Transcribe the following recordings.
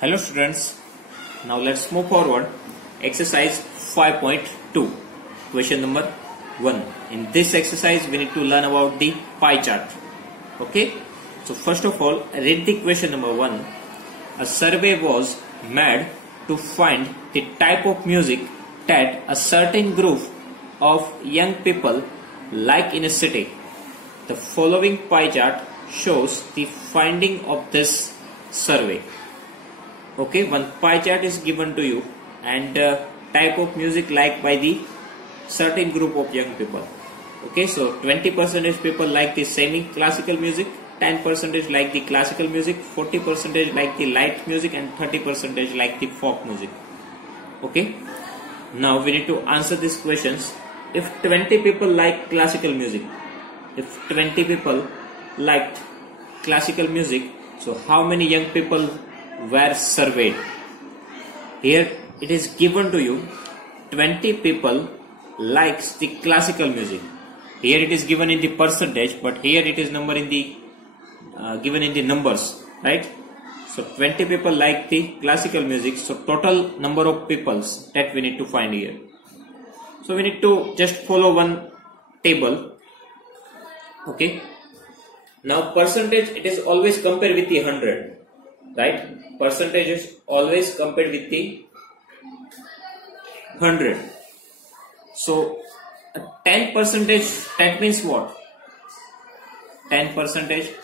Hello students, now let's move forward. Exercise 5.2, question number 1. In this exercise we need to learn about the pie chart. Okay, so first of all read the question number 1. A survey was made to find the type of music that a certain group of young people like in a city. The following pie chart shows the finding of this survey. Okay, one pie chart is given to you and type of music liked by the certain group of young people. Okay, so 20% people like the semi-classical music, 10% like the classical music, 40% like the light music, and 30% like the folk music. Okay, now we need to answer these questions. If 20 people like classical music, so how many young people were surveyed? Here it is given to you 20 people likes the classical music. Here it is given in the percentage, but here it is number in the given in the numbers, right? So 20 people like the classical music, so total number of peoples that we need to find here. So we need to just follow one table. Okay, now percentage, it is always compared with the 100, right? Percentage is always compared with the 100. So 10%, that means what? 10%,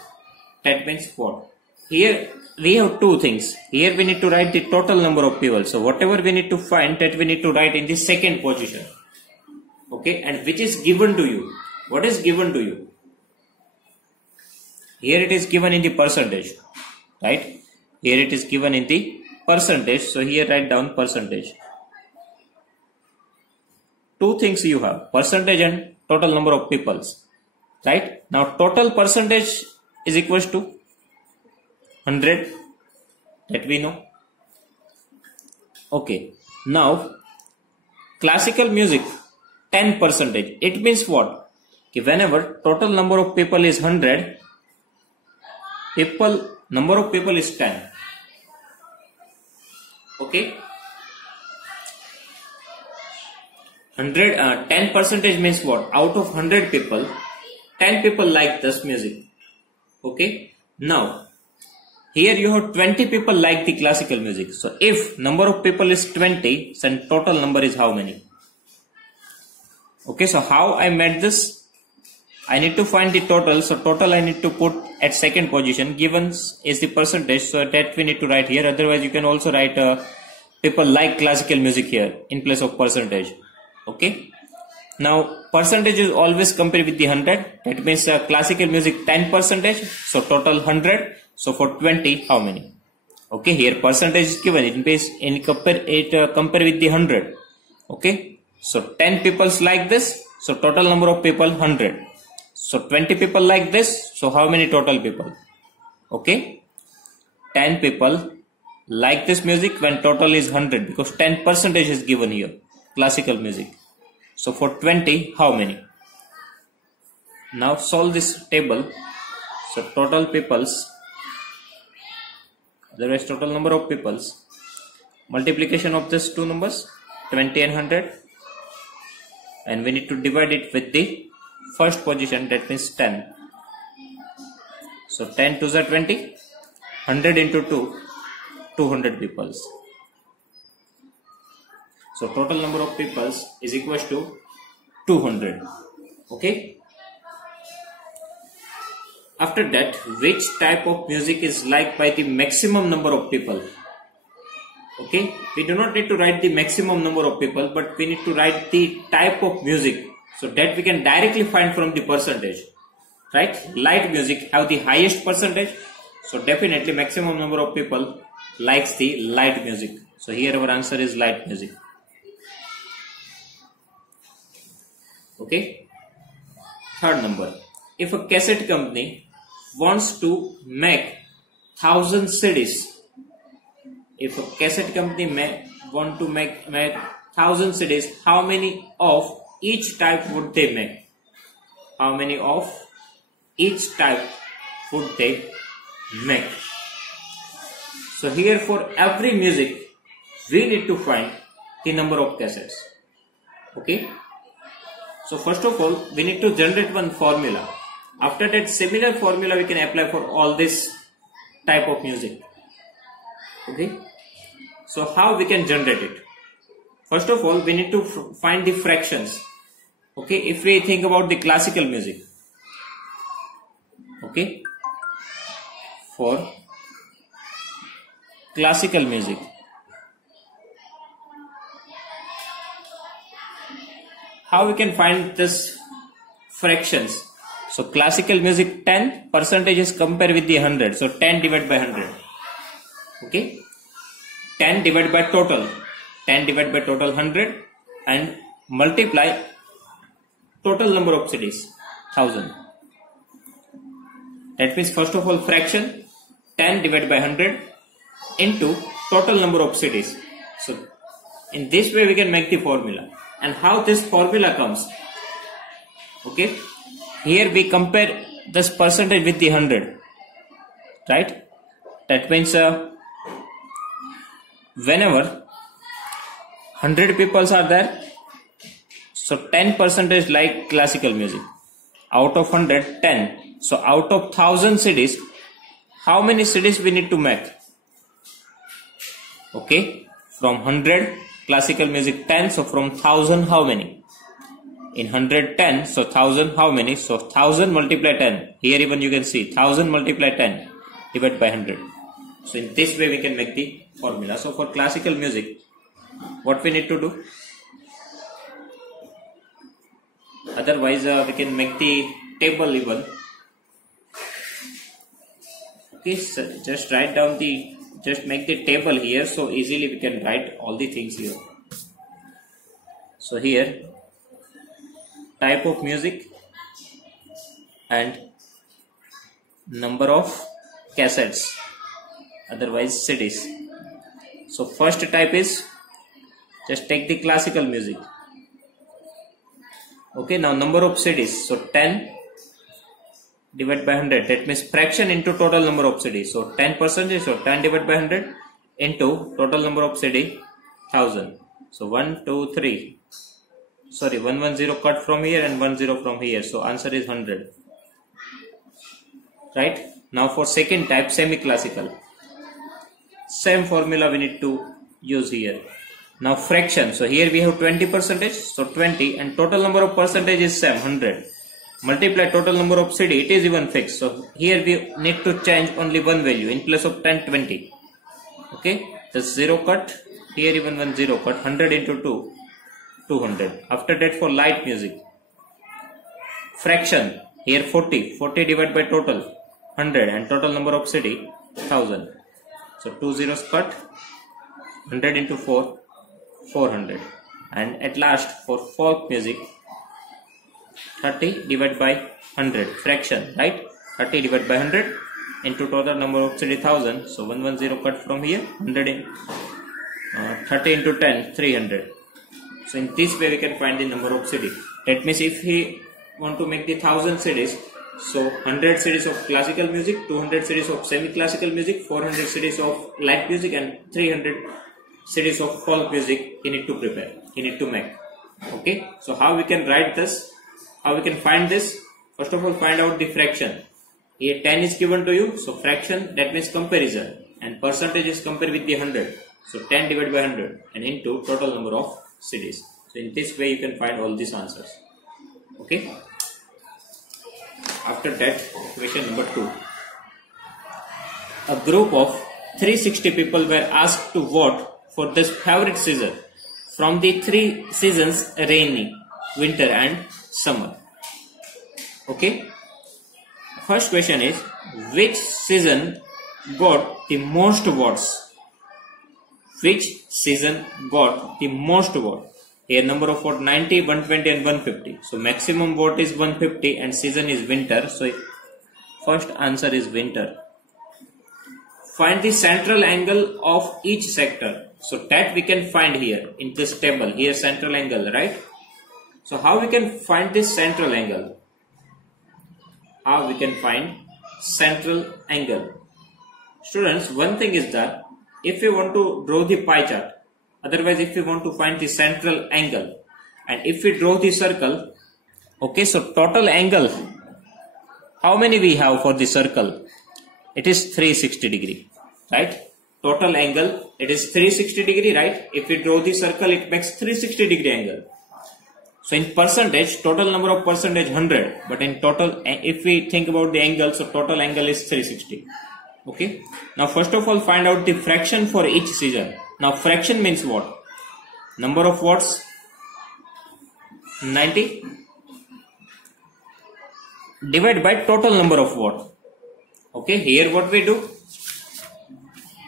that means what? Here we have two things. Here we need to write the total number of people. So whatever we need to find, that we need to write in the second position. Okay, and which is given to you. What is given to you? Here it is given in the percentage, right? Here it is given in the percentage. So here write down percentage. Two things you have, percentage and total number of peoples, right? Now total percentage is equals to 100, that we know. Okay, now classical music 10%. It means what? Whenever total number of people is 100, number of people is 10. Okay, 10% means what? Out of 100 people, 10 people like this music. Okay, now here you have 20 people like the classical music. So if number of people is 20, then total number is how many? Okay, so how I made this? I need to find the total. So total I need to put at second position. Given is the percentage, so that we need to write here. Otherwise you can also write people like classical music here in place of percentage. Okay, now percentage is always compared with the 100. That means classical music 10%, so total 100. So for 20, how many? Okay, here percentage is given in base in compare with the 100. Okay, so 10 people like this, so total number of people 100. So 20 people like this, so how many total people? Okay, 10 people like this music when total is 100, because 10% is given here, classical music. So for 20, how many? Now solve this table. So total peoples, otherwise total number of peoples, multiplication of these two numbers 20 and 100, and we need to divide it with the first position, that means 10. So 10 to the 20, 100 into 2, 200 peoples. So total number of peoples is equals to 200. Okay, after that, which type of music is liked by the maximum number of people? Okay, we do not need to write the maximum number of people, but we need to write the type of music, so that we can directly find from the percentage, right? Light music have the highest percentage, so definitely maximum number of people likes the light music. So here our answer is light music. Okay, third number. If a cassette company wants to make 1,000 CDs, if a cassette company want to make 1,000 CDs, how many of each type would they make? How many of each type would they make? So here for every music, we need to find the number of cassettes. Okay. So first of all, we need to generate one formula. After that, similar formula we can apply for all this type of music. Okay. So how we can generate it? First of all, we need to find the fractions. Okay. If we think about the classical music. Okay. For classical music, how we can find this fractions? So classical music 10% is compared with the 100. So 10 divided by 100. Okay. 10 divided by total. 10 divided by total 100 and multiply total number of CDs 1000. That means first of all fraction 10 divided by 100 into total number of CDs. So in this way we can make the formula. And how this formula comes? Okay. Here we compare this percentage with the 100. Right. That means whenever 100 people are there, so 10% like classical music. Out of 100, 10. So out of 1000 CDs, how many CDs we need to make? Okay, from 100 classical music 10, so from 1000 how many? In 110, so 1000 how many? So 1000 multiply 10. Here even you can see 1000 multiply 10 divided by 100. So in this way we can make the formula. So for classical music, what we need to do? Otherwise we can make the table even. Okay, so just write down just make the table here, so easily we can write all the things here. So here type of music and number of cassettes, otherwise CDs. So first type is, just take the classical music. Okay, now number of CDs, so 10 divided by 100, that means fraction into total number of CDs. So 10%, so 10 divided by 100 into total number of CD 1000. So 1, 2, 3. Sorry, 110 cut from here and 10 from here. So answer is 100. Right? Now for second type, semi-classical. Same formula we need to use here. Now fraction. So here we have 20%. So 20 and total number of percentage is same, 100. Multiply total number of CD, it is even fixed. So here we need to change only one value in place of 10, 20. Okay, the 0 cut, here even 10 cut, 100 into 2, 200. After that for light music, fraction, here 40, 40 divided by total, 100 and total number of CD, 1000. So 2 zeros cut, 100 into 4, 400. And at last for folk music, 30 divided by 100, fraction, right? 30 divided by 100 into total number of CD 1000. So 110 cut from here, 100 in 30 into 10, 300. So in this way we can find the number of CD. That means if we want to make the 1000 CDs, so 100 CDs of classical music, 200 CDs of semi-classical music, 400 CDs of light music and 300 CDs of folk music he need to prepare, he need to make. Okay, so how we can write this? How we can find this? First of all, find out the fraction. Here 10 is given to you, so fraction, that means comparison, and percentage is compared with the 100. So 10 divided by 100 and into total number of CDs. So in this way you can find all these answers. Okay. After that, question number 2. A group of 360 people were asked to vote for this favorite season from the 3 seasons: rainy, winter and summer. Okay. First question is, which season got the most votes? Which season got the most vote? Here number of vote 90, 120 and 150. So maximum vote is 150 and season is winter. So first answer is winter. Find the central angle of each sector. So that we can find here in this table. Here central angle, right? So how we can find this central angle? How we can find central angle? Students, one thing is that if we want to draw the pie chart, otherwise if we want to find the central angle, and if we draw the circle, okay, so total angle, how many we have for the circle? It is 360 degree, right? Total angle, it is 360 degree, right? If we draw the circle, it makes 360 degree angle. So in percentage, total number of percentage 100, but in total, if we think about the angle, so total angle is 360. Okay. Now first of all, find out the fraction for each season. Now fraction means what? Number of watts, 90, divide by total number of watt. Okay, here what we do?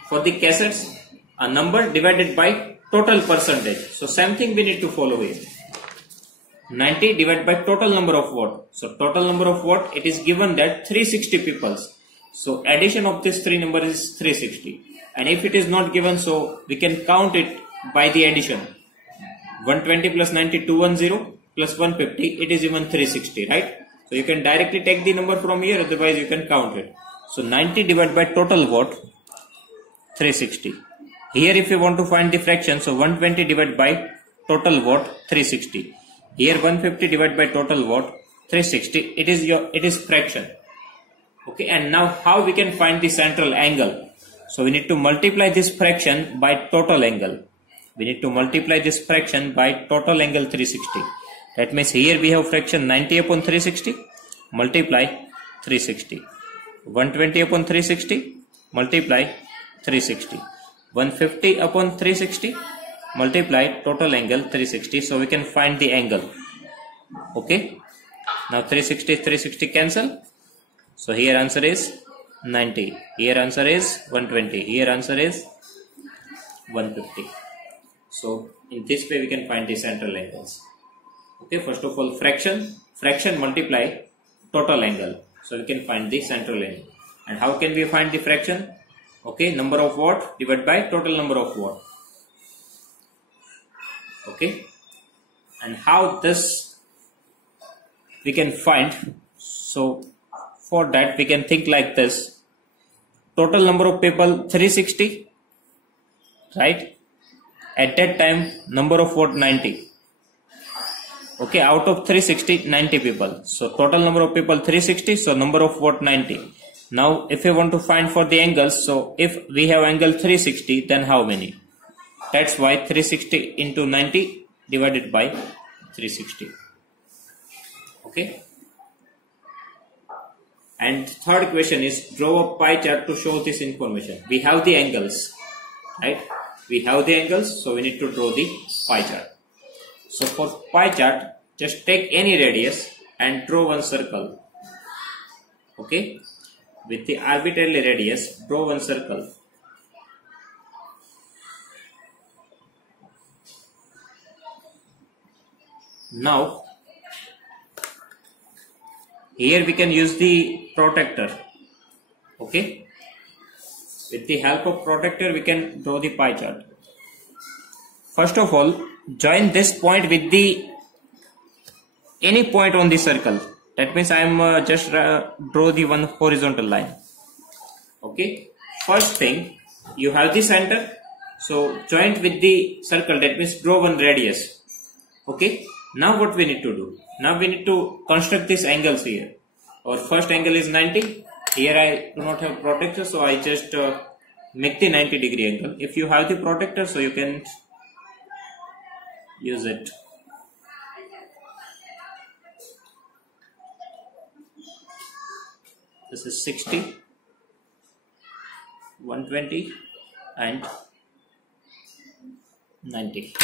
For the cassettes, a number divided by total percentage. So same thing we need to follow here. 90 divided by total number of watt. So total number of watt, it is given that 360 peoples. So addition of this three number is 360. And if it is not given, so we can count it by the addition. 120 plus 90, 210 plus 150, it is even 360, right? So you can directly take the number from here, otherwise you can count it. So 90 divided by total watt, 360. Here if you want to find the fraction, so 120 divided by total watt, 360. Here 150 divided by total watt, 360. It is fraction. Okay, and now how we can find the central angle? So we need to multiply this fraction by total angle. We need to multiply this fraction by total angle 360. That means here we have fraction 90 upon 360, multiply 360. 120 upon 360, multiply 360. 150 upon 360, multiply total angle 360. So we can find the angle. Okay. Now 360 cancel. So here answer is 90. Here answer is 120. Here answer is 150. So in this way we can find the central angles. Okay, first of all fraction multiply total angle. So we can find the central angle. And how can we find the fraction? Okay, number of watt divided by total number of watt. Okay, and how this we can find? So for that we can think like this. Total number of people 360, right? At that time number of watt 90. Okay, out of 360, 90 people. So total number of people 360, so number of watt 90. Now if we want to find for the angles, so if we have angle 360, then how many? That's why 360 into 90 divided by 360. Okay. And third question is, draw a pie chart to show this information. We have the angles, right? We have the angles, so we need to draw the pie chart. So for pie chart, just take any radius and draw one circle. Okay. With the arbitrary radius, draw one circle. Now, here we can use the protractor. Okay. With the help of protractor, we can draw the pie chart. First of all, join this point with the any point on the circle. That means I am just draw the one horizontal line. Okay. First thing, you have the center. So joint with the circle. That means draw one radius. Okay. Now what we need to do? Now we need to construct these angles here. Our first angle is 90. Here I do not have protractor, so I just make the 90 degree angle. If you have the protractor, so you can use it. This is 60, 120 and 90.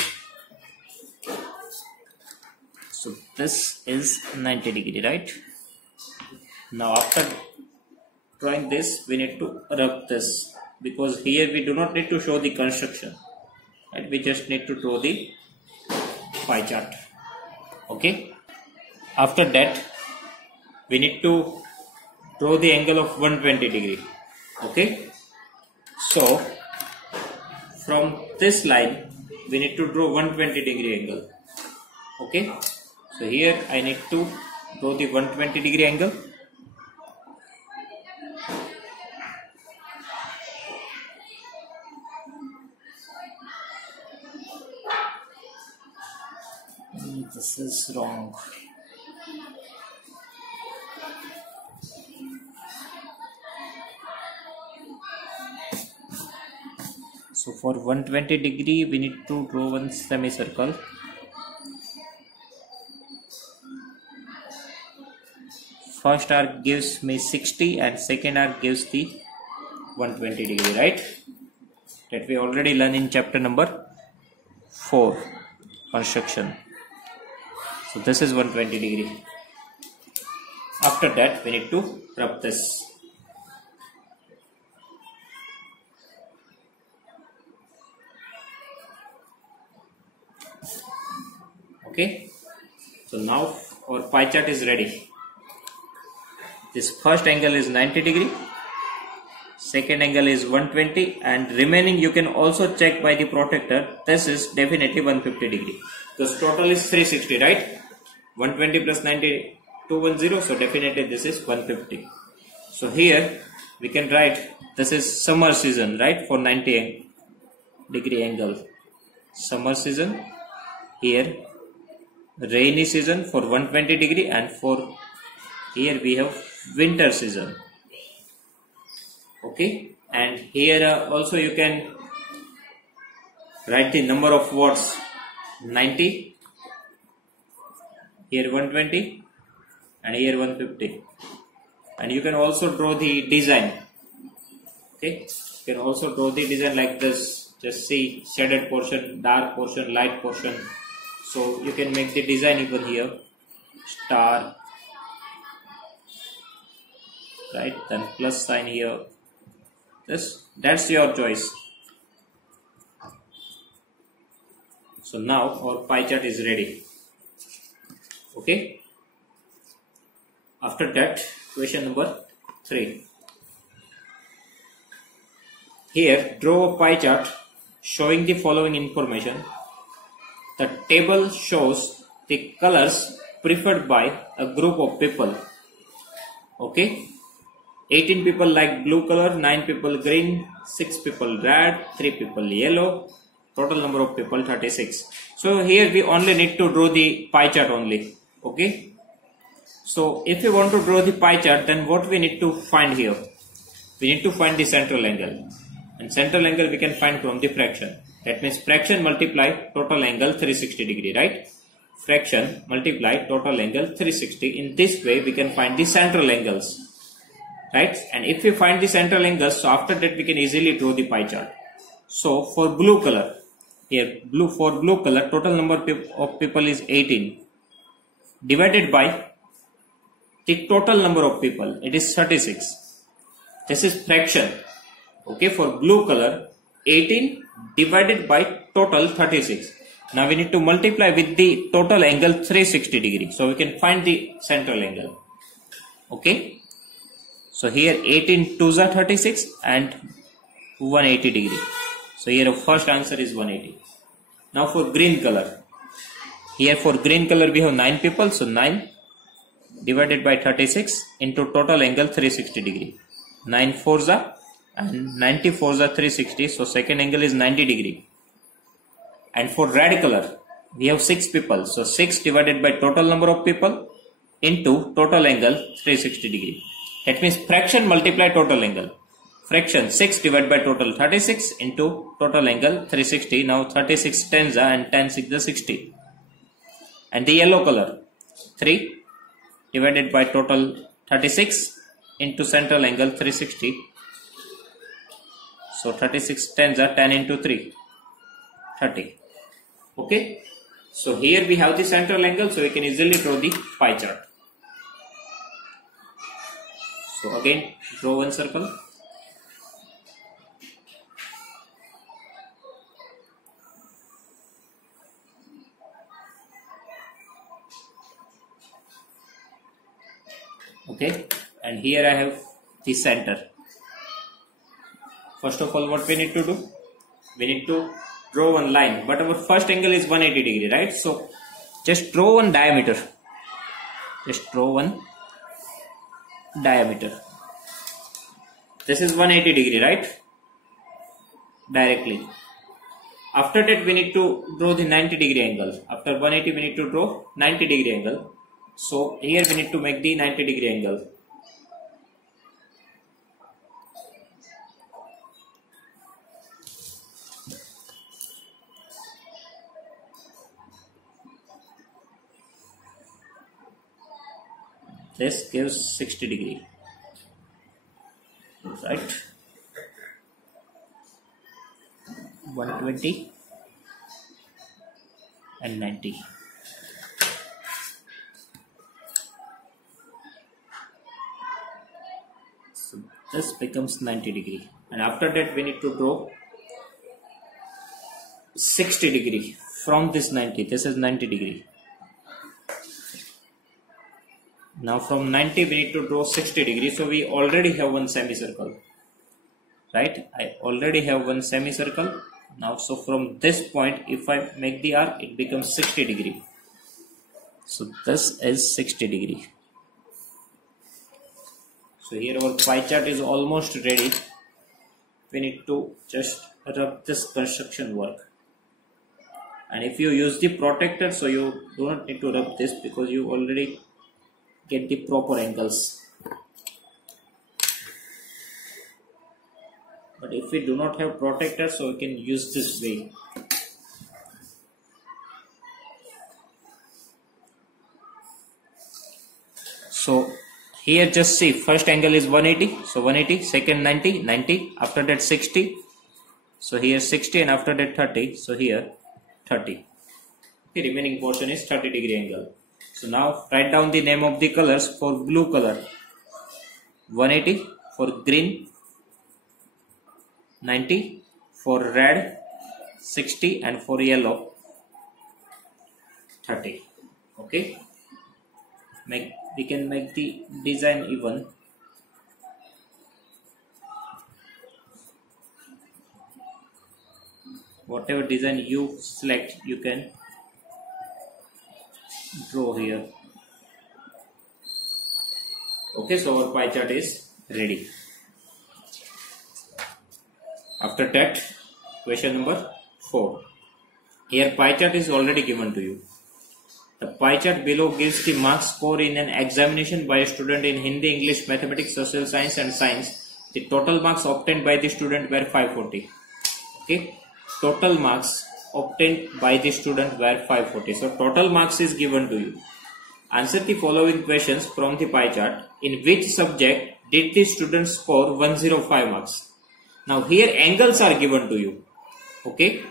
So this is 90 degree, right? Now after drawing this, we need to rub this, because here we do not need to show the construction, right? We just need to draw the pie chart. Okay. After that, we need to draw the angle of 120 degree. Okay. So from this line, we need to draw 120 degree angle. Okay. So here I need to draw the 120 degree angle. This is wrong. So for 120 degree, we need to draw one semicircle. First arc gives me 60 and second arc gives the 120 degree, right? That we already learned in chapter number 4, construction. So this is 120 degree. After that, we need to rub this. Okay. So now our pie chart is ready. This first angle is 90 degree. Second angle is 120, and remaining you can also check by the protractor. This is definitely 150 degree. Because total is 360, right? 120 plus 90, 210. So definitely this is 150. So here we can write this is summer season, right? For 90 degree angle. Summer season. Here rainy season for 120 degree, and for here we have winter season. Okay, and here also you can write the number of watts, 90, here 120 and here 150, and you can also draw the design. Okay, you can also draw the design like this. Just see shaded portion, dark portion, light portion. So you can make the design even here, star, right, then plus sign here. That's your choice. So now our pie chart is ready. Okay. After that, question number 3. Here, draw a pie chart showing the following information. The table shows the colors preferred by a group of people. Okay. 18 people like blue color, 9 people green, 6 people red, 3 people yellow. Total number of people 36. So here we only need to draw the pie chart only. Okay. So if we want to draw the pie chart, then what we need to find here? We need to find the central angle. And central angle we can find from the fraction. That means fraction multiply total angle 360 degree, right? Fraction multiply total angle 360. In this way we can find the central angles. Right, and if we find the central angles, so after that we can easily draw the pie chart. So for blue color, here for blue color, total number of people is 18 divided by the total number of people, it is 36. This is fraction. Okay, for blue color, 18 divided by total 36. Now we need to multiply with the total angle 360 degree, so we can find the central angle. Okay. So here 18 2s are 36 and 180 degree. So here our first answer is 180. Now for green color. Here for green color we have 9 people. So 9 divided by 36 into total angle 360 degree. 9 4s are and 94s are 360. So second angle is 90 degree. And for red color we have 6 people. So 6 divided by total number of people into total angle 360 degree. That means fraction multiply total angle. Fraction 6 divided by total 36 into total angle 360. Now 36 10s are and 10 6 is 60. And the yellow color 3 divided by total 36 into central angle 360. So 36 10s are 10 into 3 30. Okay. So here we have the central angle, so we can easily draw the pie chart. So again, draw one circle. Okay, and here I have the center. First of all, what we need to do? We need to draw one line, but our first angle is 180 degree, right? So just draw one diameter. Just draw one diameter. This is 180 degree, right? Directly. After that we need to draw the 90-degree angle. After 180 we need to draw 90-degree angle. So here we need to make the 90-degree angle. This gives 60 degree, right? 120 and 90. So this becomes 90 degree, and after that we need to draw 60 degree from this 90. This is 90 degree. Now from 90 we need to draw 60 degrees. So we already have one semicircle, right? I already have one semicircle. Now so from this point if I make the arc, it becomes 60 degree. So this is 60 degree. So here our pie chart is almost ready. We need to just rub this construction work. And if you use the protector, so you do not need to rub this because you already get the proper angles. But if we do not have protector, so we can use this way. So here just see, first angle is 180, so 180, second 90, 90, after that 60, so here 60, and after that 30, so here 30. The remaining portion is 30 degree angle. So now write down the name of the colors. For blue color 180, for green 90, for red 60, and for yellow 30. Okay, we can make the design even. Whatever design you select, you can draw here. Okay, so our pie chart is ready. After that, question number 4. Here pie chart is already given to you. The pie chart below gives the mark score in an examination by a student in Hindi, English, Mathematics, Social Science and Science. The total marks obtained by the student were 540. Okay, total marks obtained by the student were 540. So total marks is given to you. Answer the following questions from the pie chart. In which subject did the student score 105 marks? Now here angles are given to you. Okay,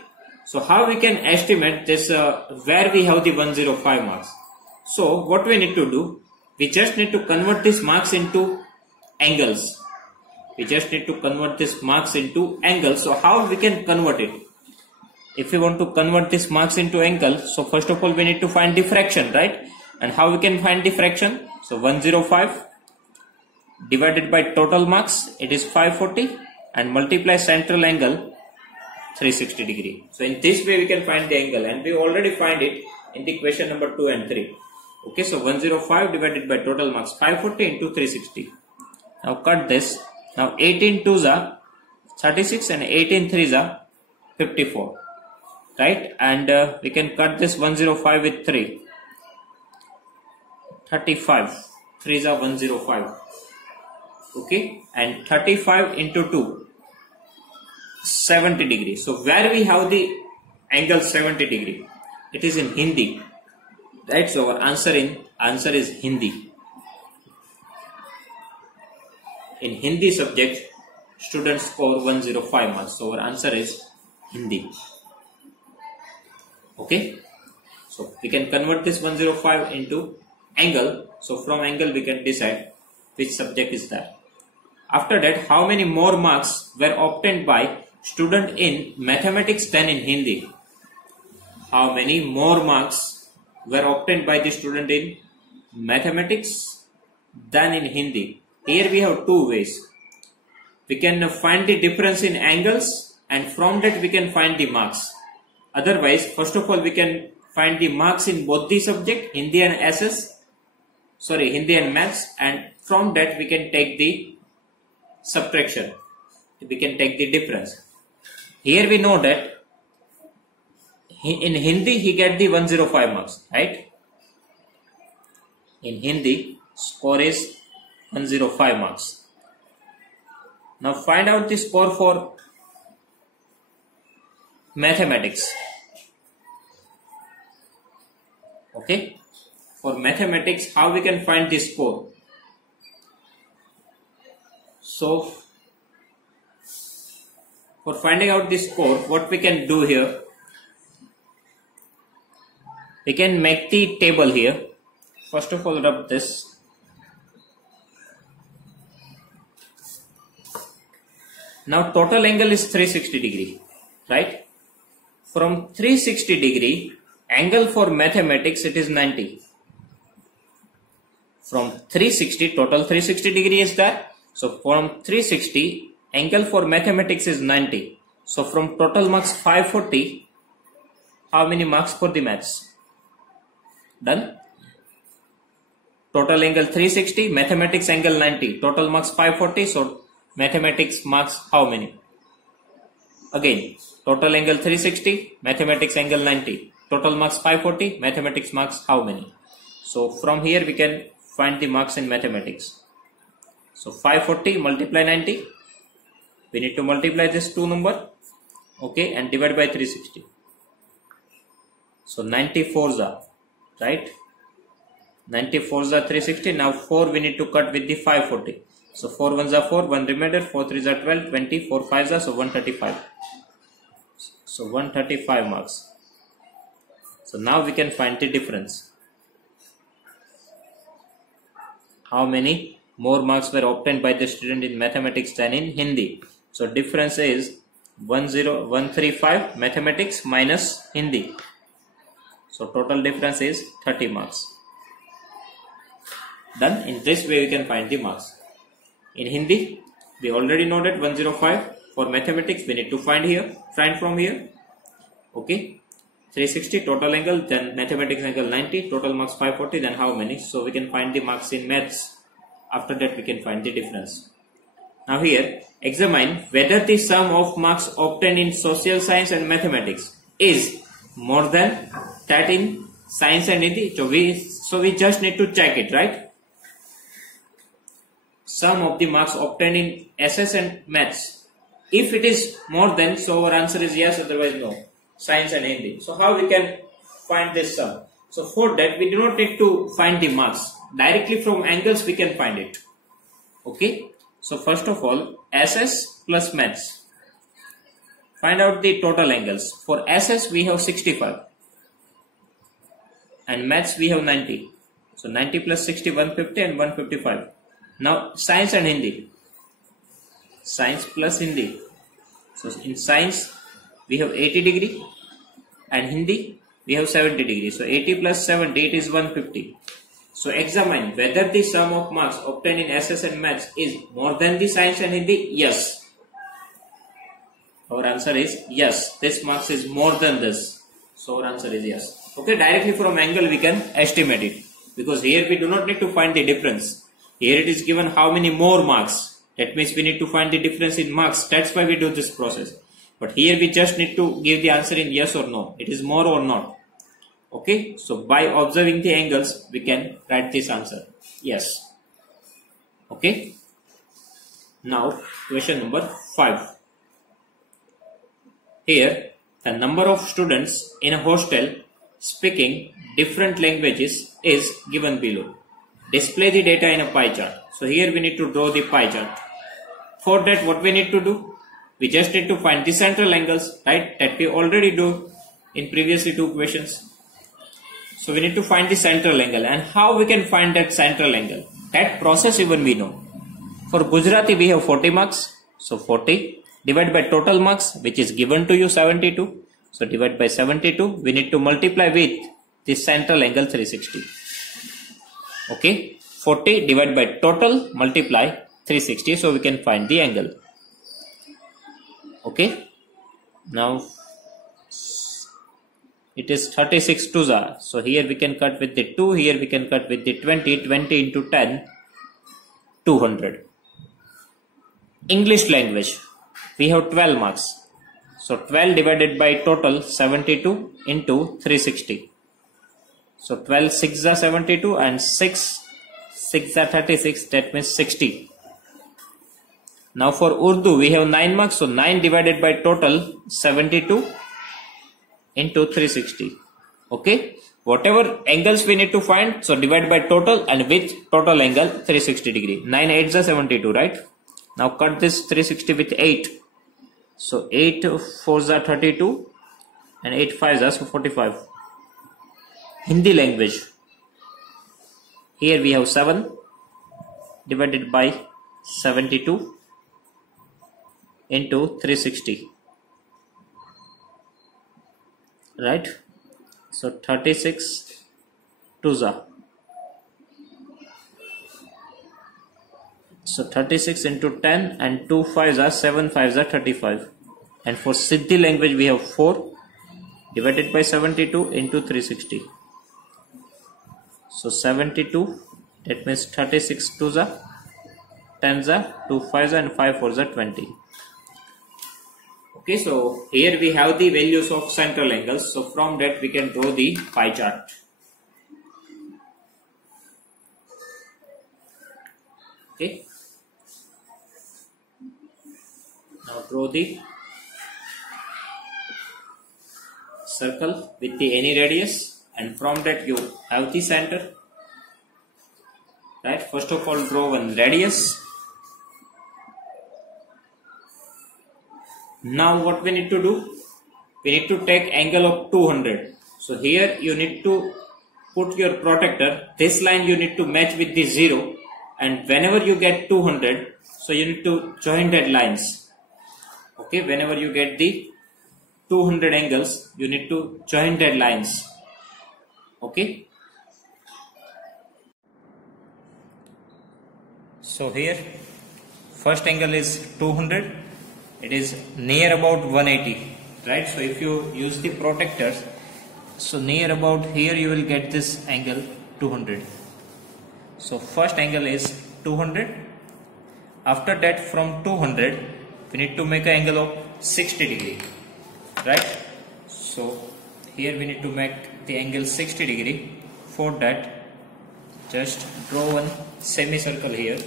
so how we can estimate this where we have the 105 marks? So what we need to do, we just need to convert these marks into angles. We just need to convert these marks into angles. So how we can convert it? If we want to convert these marks into angle, so first of all we need to find the fraction, right? And how we can find the fraction? So 105 divided by total marks, it is 540, and multiply central angle 360 degree. So in this way we can find the angle, and we already find it in the question number 2 and 3. Okay, so 105 divided by total marks 540 into 360. Now cut this. Now 18 2s are 36 and 18 3s are 54. Right, and we can cut this 105 with 3. 35. 3s are 105. Okay, and 35 into 2. 70 degree. So where we have the angle 70 degree? It is in Hindi. Right, so our answer is Hindi. In Hindi subject, students score 105 marks. So our answer is Hindi. Okay, so we can convert this 105 into angle. So from angle we can decide which subject is that. After that, how many more marks were obtained by student in mathematics than in Hindi? How many more marks were obtained by the student in mathematics than in Hindi? Here we have two ways. We can find the difference in angles, and from that we can find the marks. Otherwise, first of all, we can find the marks in both the subject, Hindi and Hindi and Maths, and from that we can take the subtraction. We can take the difference. Here we know that In Hindi he get the 105 marks, right? In Hindi score is 105 marks. Now find out the score for mathematics. Okay, for mathematics, how we can find the score? So for finding out the score, what we can do here, we can make the table here. First of all, rub this. Now total angle is 360 degree, right? From 360 degree, angle for mathematics it is 90. From 360, total 360 degree is that. So from 360, angle for mathematics is 90. So from total marks 540, how many marks for the maths? Done. Total angle 360, mathematics angle 90, total marks 540. So mathematics marks how many? Again, total angle 360, mathematics angle 90, total marks 540, mathematics marks how many? So from here we can find the marks in mathematics. So 540 multiply 90, we need to multiply this two number, okay, and divide by 360. So 94s are, right? 94s are 360. Now 4 we need to cut with the 540. So 4 1s are 4, 1 remainder, 4 3s are 12, 20, 4 5s are, so 135. So 135 marks. So now we can find the difference. How many more marks were obtained by the student in mathematics than in Hindi? So difference is 135 mathematics minus Hindi. So total difference is 30 marks. Done. In this way we can find the marks. In Hindi, we already know that 105. For mathematics, we need to find from here. Okay. 360 total angle, then mathematics angle 90, total marks 540, then how many? So we can find the marks in maths. After that, we can find the difference. Now here, examine whether the sum of marks obtained in social science and mathematics is more than that in science and Hindi. So we just need to check it, right? Sum of the marks obtained in SS and maths. If it is more than, so our answer is yes, otherwise no. Science and Hindi. So how we can find this sum? So for that, we do not need to find the marks. Directly from angles we can find it. Okay. So first of all, SS plus maths. Find out the total angles. For SS we have 65. And maths we have 90. So 90 plus 60, 150 and 155. Now science and Hindi. Science plus Hindi. So in science we have 80 degree and Hindi we have 70 degree. So 80 plus 70, it is 150. So examine whether the sum of marks obtained in SS and maths is more than the science and Hindi. Yes. Our answer is yes. This marks is more than this. So our answer is yes. Okay, directly from angle we can estimate it. Because here we do not need to find the difference. Here it is given how many more marks. That means we need to find the difference in marks. That's why we do this process. But here we just need to give the answer in yes or no. It is more or not. Okay. So by observing the angles, we can write this answer. Yes. Okay. Now question number 5. Here the number of students in a hostel speaking different languages is given below. Display the data in a pie chart. So here we need to draw the pie chart. For that, what we need to do? We just need to find the central angles, right? That we already do in previously 2 questions. So we need to find the central angle. And how we can find that central angle? That process even we know. For Gujarati we have 40 marks. So 40 divided by total marks, which is given to you 72. So divide by 72. We need to multiply with the central angle 360. Okay, 40 divided by total multiply 360, so we can find the angle. Okay, now it is 36 twos are. So here we can cut with the 2, here we can cut with the 20, 20 into 10, 200. English language, we have 12 marks. So 12 divided by total 72 into 360. So 12 6 are 72 and 6 are 36, that means 60. Now for Urdu we have 9 marks, so 9 divided by total 72 into 360. Okay, whatever angles we need to find, so divide by total and with total angle 360 degree. 9 8s are 72, right? Now cut this 360 with 8. So 8 4s are 32 and 8 5s are 45. Hindi language. Here we have 7 divided by 72 into 360. Right? So 36 2s are. So 36 into 10 and 2 5s are 7 5s are 35. And for Siddhi language we have 4 divided by 72 into 360. So 72, that means 36 2s are, 10s are, 2 5s are and 5 4s are 20. Okay, so here we have the values of central angles. So from that we can draw the pie chart. Okay. Now draw the circle with the any radius, and from that you have the center. Right. First of all, draw one radius. Now what we need to do? We need to take angle of 200. So here you need to put your protractor. This line you need to match with the 0, and whenever you get 200, so you need to join that lines. Okay, whenever you get the 200 angles, you need to join that lines. Okay. So here first angle is 200. It is near about 180, right? So if you use the protractors, so near about here you will get this angle 200. So first angle is 200. After that, from 200 we need to make an angle of 60 degree, right? So here we need to make the angle 60 degree. For that, just draw one semicircle here.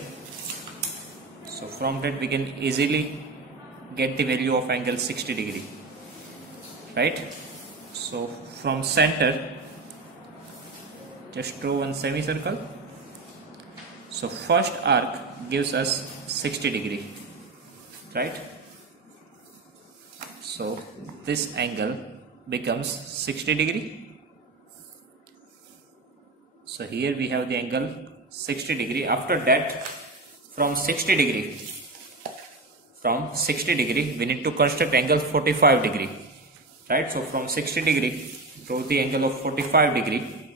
So from that we can easily get the value of angle 60 degree, right? So from center, just draw one semicircle. So first arc gives us 60 degree, right? So this angle becomes 60 degree. So here we have the angle 60 degree. After that, from 60 degree we need to construct angle 45 degree, right? So from 60 degree draw the angle of 45 degree.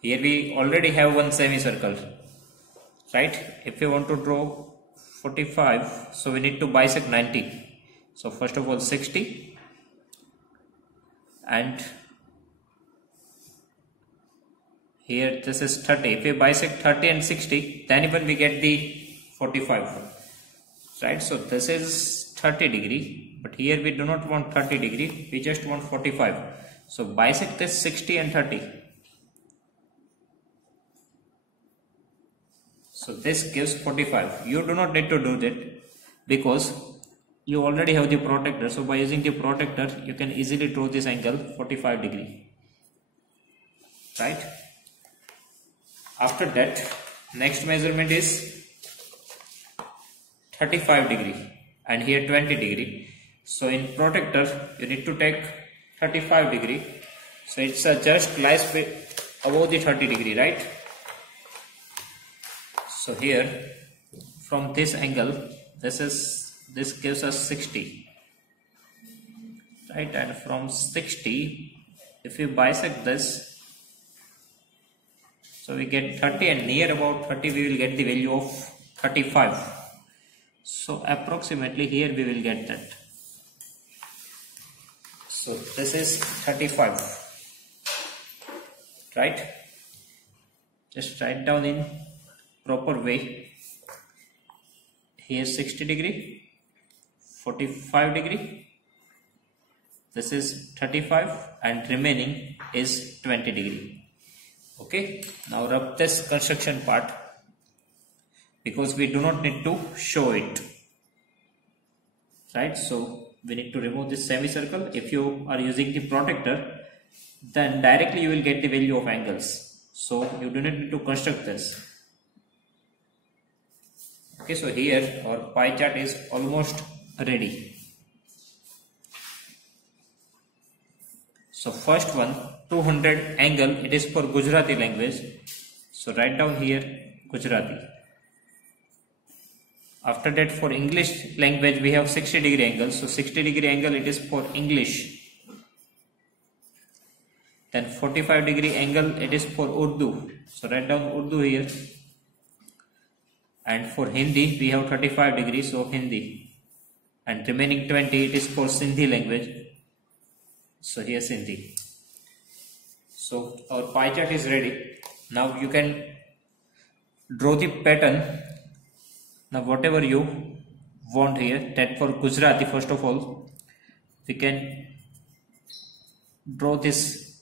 Here we already have one semicircle, right? If you want to draw 45, so we need to bisect 90. So first of all 60, and here this is 30. If we bisect 30 and 60, then even we get the 45. Right, so this is 30 degree, but here we do not want 30 degree, we just want 45. So bisect this 60 and 30. So this gives 45. You do not need to do that because you already have the protractor. So by using the protractor, you can easily draw this angle 45 degree. Right? After that, next measurement is 35 degree and here 20 degree. So in protractor you need to take 35 degree. So it's just lies above the 30 degree, right? So here from this angle, this gives us 60, right? And from 60, if we bisect this, so we get 30, and near about 30 we will get the value of 35. So approximately here we will get that. So this is 35, right? Just write down in proper way. Here 60 degree, 45 degree, This is 35 and remaining is 20 degree. Okay, now rub this construction part because we do not need to show it, right? So we need to remove this semicircle. If you are using the protector, then directly you will get the value of angles, so you do not need to construct this. Okay, so here our pie chart is almost ready. So first one, 200 angle, it is for Gujarati language. So write down here Gujarati. After that, for English language we have 60 degree angle. So 60 degree angle, it is for English. Then 45 degree angle, it is for Urdu. So write down Urdu here. And for Hindi we have 35 degrees, so Hindi. And remaining 20, it is for Sindhi language. So here Sindhi. So our pie chart is ready. Now you can draw the pattern. Now whatever you want here, that for Gujarati, first of all we can draw this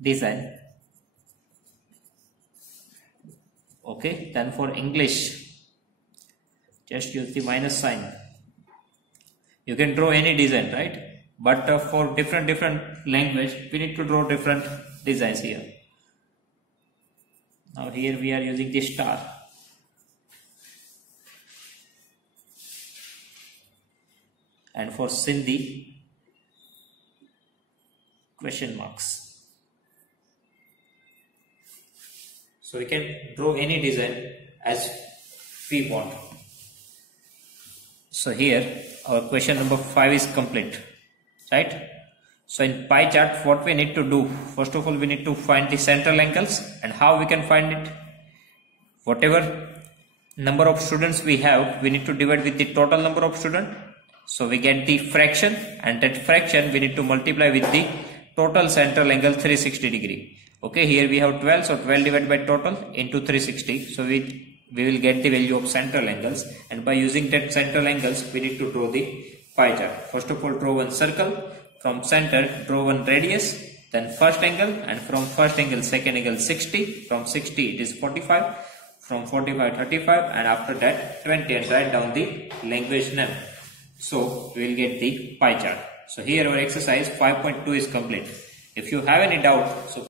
design. Okay, then for English, just use the minus sign. You can draw any design, right? But for different language, we need to draw different designs here. Now here we are using the star. And for Sindhi, question marks. So we can draw any design as we want. So here our question number 5 is complete, right? So in pie chart, what we need to do, first of all we need to find the central angles. And how we can find it? Whatever number of students we have, we need to divide with the total number of students. So we get the fraction, and that fraction we need to multiply with the total central angle 360 degree. Okay, here we have 12, so 12 divided by total into 360. So we will get the value of central angles, and by using that central angles we need to draw the pie chart. First of all, draw one circle, from center draw one radius, then first angle, and from first angle second angle 60, from 60 it is 45, from 45 35, and after that 20, and write down the language name. So we will get the pie chart. So here our exercise 5.2 is complete. If you have any doubt, so